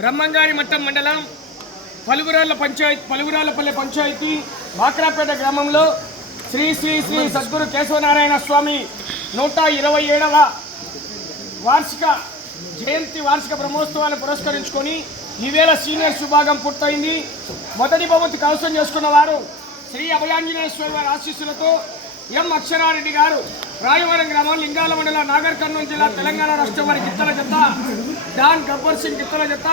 బ్రహ్మంగారి మట్టం మండలం పలుగురాళ్లపల్లె పంచాయతీ బాక్రాపేట గ్రామంలో శ్రీ శ్రీ శ్రీ సద్గురు కేశవనారాయణ స్వామి 127వ వార్షిక జయంతి వార్షిక బ్రహ్మోత్సవాన్ని పురస్కరించుకొని ఈవేళ సీనియర్స్ విభాగం పూర్తయింది. మొదటి బహుమతి కైవసం చేసుకున్న వారు శ్రీ అభయాంజనేయ స్వామి వారి ఆశీస్సులతో ఎం అక్షరారెడ్డి గారు, రాయవరం గ్రామం, లింగాల మండలం, నాగర్ కర్నూలు జిల్లా, తెలంగాణ రాష్ట్రం వారి గిత్తల జత డాన్ గబ్బర్ సింగ్ గిత్తల జత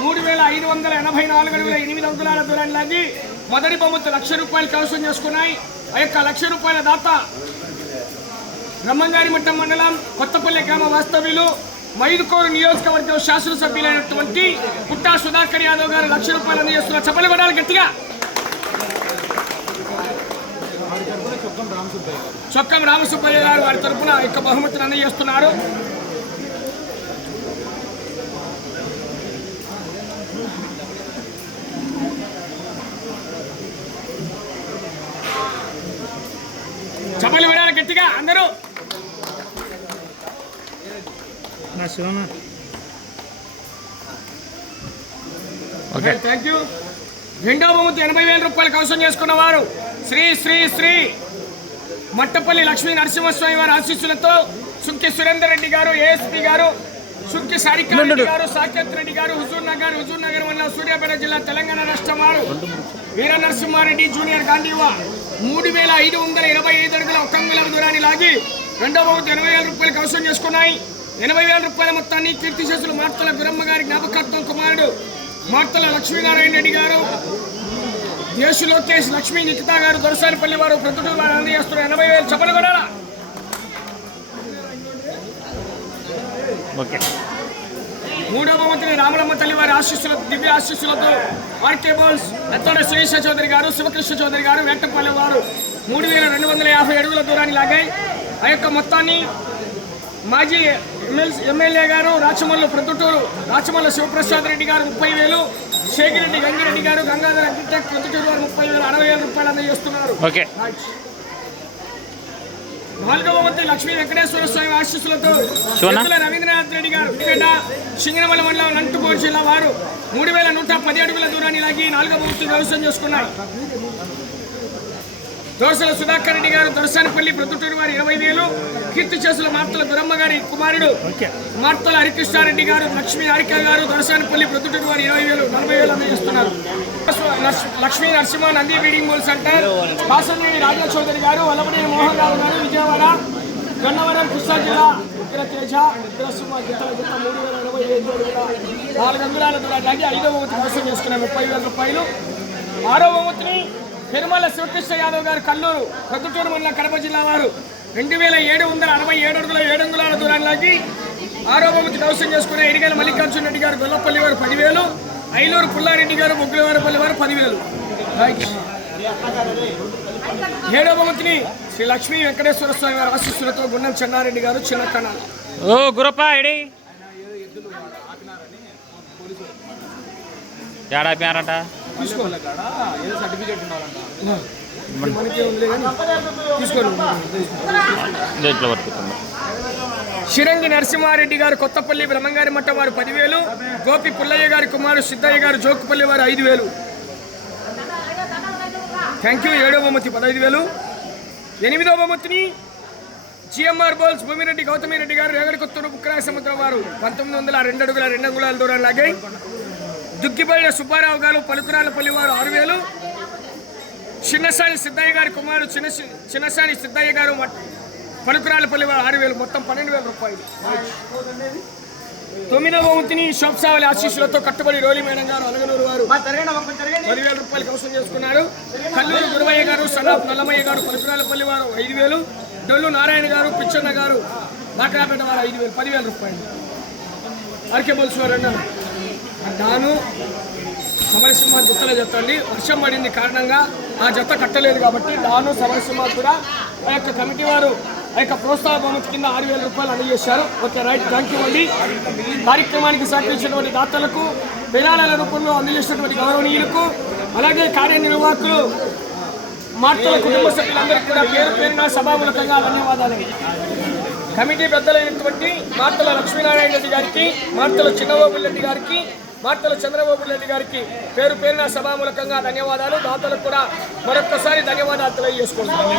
3584 అడుగుల 8 అంగుళాల దూరాన్ని లాగి మొదటి బహుమతి ₹1,00,000 కైవసం చేసుకున్నాయి. ఆ యొక్క ₹1,00,000 దాత బ్రహ్మంగారి మట్టం మండలం కొత్తపల్లి గ్రామ వాస్తవ్యులు మైదుకూరు నియోజకవర్గం శాసనసభ్యులైనటువంటి పుట్టా సుధాకర్ యాదవ్ గారు ₹1,00,000 అందజేస్తున్నారు. చప్పట్లు కొట్టాలి గట్టిగా. చొక్కం రామసుబ్బయ్య గారు వారి తరఫున యొక్క బహుమతిని అందజేస్తున్నారు. చప్పట్లు కొట్టాలి గట్టిగా అందరూ. Okay, thank you. రెండవ బహుమతి ₹80,000 కైవసం చేసుకున్న వారు శ్రీ శ్రీ శ్రీ మట్టపల్లి లక్ష్మీ నరసింహస్వామి వారి ఆశీస్సులతో సుంకి సురేందర్ రెడ్డి గారు, ఏఎస్పీ గారు, సుంకి సారికా రెడ్డి గారు, సాకేత్ రెడ్డి గారు, హుజూర్ నగర్ వల్ల సూర్యాపేట జిల్లా, తెలంగాణ రాష్ట్రం వారు వీర నరసింహారెడ్డి జూనియర్ గాంధీవా 3525 అడుగుల 1 అంగుళం దూరాన్ని లాగి రెండవ బహుమతి ₹80,000 కైవసం చేసుకున్నాయి. ₹80,000 మొత్తాన్ని కీర్తిశేషులు మార్తల గురమ్మ గారి జ్ఞాపకార్థం కుమారుడు మార్తల లక్ష్మీనారాయణ రెడ్డి గారు, దేశు లోకేష్, లక్ష్మీ నిఖితా గారు, దొరసారిపల్లి వారు, ప్రతిటూరు వారు అందజేస్తున్నారు. 80,000 చప్పట్లు కొట్టాలా. మూడవ బహుమతిని రామలమ్మ తల్లి వారి ఆశీస్సులతో, దివ్య ఆశీస్సులతో ఆర్కే బాల్స్ ఎత్తోడ శ్రీష చౌదరి గారు, శివకృష్ణ చౌదరి గారు, వేటపల్లి వారు 3250 అడుగుల దూరాన్ని లాగాయి. ఆ యొక్క మొత్తాన్ని మాజీ ఎమ్మెల్యే గారు రాచమల్లు ప్రొద్దుటూరు రాచమల్ల శివప్రసాద్ రెడ్డి గారు 30,000, శేఖరెడ్డి గంగిరెడ్డి గారు, గంగాధర అగ్రిటెక్ ప్రొద్దుటూరు వారు 30,000, ₹60,000 అందజేస్తున్నారు. నాలుగవ బహుమతి లక్ష్మీ వెంకటేశ్వర స్వామి ఆశీస్సులతో రవీంద్రనాథ్ రెడ్డి గారు, సింగనమల మండలం, నంటుకోట జిల్లా వారు 3110 అడుగుల దూరాన్ని లాగి 4వ బహుమతి కైవసం చేసుకున్నారు. దోసల సుధాకర్ రెడ్డి గారు, దొరసానిపల్లి ప్రొద్దుటూరు వారు 20,000, కీర్తి చేసుల మార్తల గురమ్మ గారి కుమారుడు మార్తల హరికృష్ణారెడ్డి గారు, లక్ష్మీ హారిక గారు, దొరసానిపల్లి ప్రొద్దుటూరు వారు 20,000, ₹40,000 అందజేస్తున్నారు. లక్ష్మీ నరసింహ నంది బీడింగ్ బోల్ సెంటర్, కాసంనేని రాజా చౌదరి గారు, వల్లభనేని మోహన్ రావు గారు, విజయవాడ, గన్నవరం, కృష్ణా జిల్లా, ఉగ్ర తేజ, ఉగ్రసింహ గిత్తల జత 3025 అడుగుల 4 అంగుళాల దూరాన్ని లాగి 5వ బహుమతి కైవసం చేసుకున్నారు. ₹30,000. 6వ బహుమతిని తిరుమల శివకృష్ణ యాదవ్ గారు, కల్లూరు, ప్రొద్దుటూరు మండలం, కడప జిల్లా వారు 2767 అడుగుల 7 అంగుళాల దూరాన్ని లాగి 6వ బహుమతి కైవసం చేసుకున్న ఎరిగల మల్లికార్జున రెడ్డి గారు, గొల్లపల్లి వారు 10,000, ఐలూరు పుల్లారెడ్డి గారు, బొగ్గులవారపల్లి వారు 10,000. 7వ బహుమతిని శ్రీ లక్ష్మీ వెంకటేశ్వర స్వామి వారి ఆశీస్సులతో గుండం చెన్నారెడ్డి గారు, చిన్న కణాలు. షిరంగి నరసింహారెడ్డి గారు, కొత్తపల్లి బ్రహ్మంగారి మట్టం వారు 10,000, గోపి పుల్లయ్య గారి కుమారు సిద్ధయ్య గారు, జోకుపల్లి వారు 5,000. Thank you. 7వ బహుమతి 15,000. 8వ బహుమతిని జిఎంఆర్ బోల్స్ భూమిరెడ్డి గౌతమిరెడ్డి గారు, రేగడికొత్తూరు, బుక్కరాయ సముద్రం వారు 1902 అడుగుల 2 అంగుళాల దూరాన్ని లాగాయి. దుగ్గిబడిన సుబ్బారావు గారు, పలుకురాలపల్లి వారు 6,000, చిన్నసాని సిద్ధయ్య గారి కుమారుడు చిన్నసాని సిద్ధయ్య గారు, పలుకురాలపల్లి వారు 6,000, మొత్తం ₹12,000. 9వ బహుమతిని షోప్సావలి ఆశీస్సులతో కట్టుబడి రోలి మేడం గారు, అలగనూరు వారు ₹10,000 కైవసం చేసుకున్నారు. కల్లూరు గురవయ్య గారు, సనాఫ్ నల్లమయ్య గారు, పలుకురాలపల్లి వారు 5,000, డొల్లు నారాయణ గారు, పిచ్చన్న గారు, నాకరాపేట వారు 5,000, ₹10,000. ఆర్కే బోల్స్ వారు అన్నారు. డాను సమరసింహ జతల జత అండి. వర్షం పడింది కారణంగా ఆ జత కట్టలేదు కాబట్టి డాను సమరసింహ కూడా ఆ యొక్క కమిటీ వారు ఆ యొక్క ప్రోత్సాహ బహుమతి కింద ₹6,000 అందజేశారు. ఓకే, రైట్, థ్యాంక్ యూ అండి. కార్యక్రమానికి సహకరించినటువంటి దాతలకు, విరాళాల రూపంలో అందజేసినటువంటి గౌరవనీయులకు, అలాగే కార్యనిర్వాహకులు మార్తల కుటుంబ సభ్యులందరికీ కూడా పేరు పేరున సభాముఖంగా ధన్యవాదాలు. కమిటీ పెద్దలైనటువంటి మార్తల లక్ష్మీనారాయణ రెడ్డి గారికి, మార్తల చిన్నబాబు రెడ్డి గారికి, మార్తల చంద్రబాబు నాయుడు గారికి పేరు పేరున సభామూలకంగా ధన్యవాదాలు. దాతలకు కూడా మరొక్కసారి ధన్యవాదాలు తెలియజేసుకుంటున్నాను.